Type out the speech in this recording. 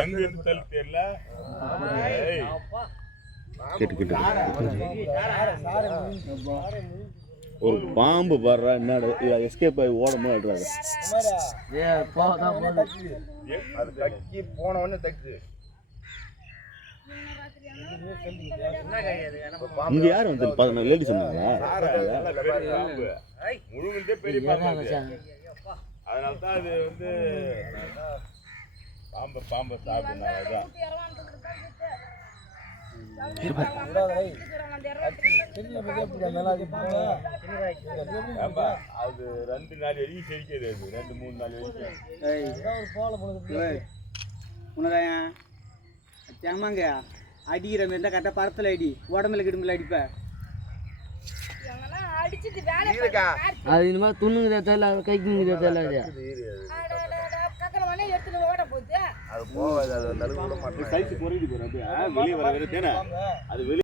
எங்க இருத்தல் தெரியல. ஒரு பாம்பு வர்ற என்னடா எஸ்கேப் ஆகி ஓடும் போது அழுறாங்க அது தக்கி போன உடனே தக்கு. இங்க யார் வந்து லேடிஸ் சொன்னாங்களா நல்ல பெரிய. அதனால தான் அது வந்து பாம்பை பாம்பை அது ரெண்டு நாள் வரைக்கும் செடிக்கிறது அது ரெண்டு மூணு நாள் வரைக்கும் உனதாயா ஆமாங்க அடிக்கிற மாதிரி இருந்தால் கரெக்டாக படத்தில் அடி. உடம்புல கிடும்புல அடிப்ப. அடிச்சிட்டு வேலை இருக்கா? அது இந்த மாதிரி துண்ணுங்குதா தெரியல கைக்கு முங்குதா தெரியல. அது போகாது அது அந்த அளவுக்கு விட மாட்டேன் சைஸ் குறையுது பாரு அப்படியே. வெளியே வர வர தேனை. அது வெளியே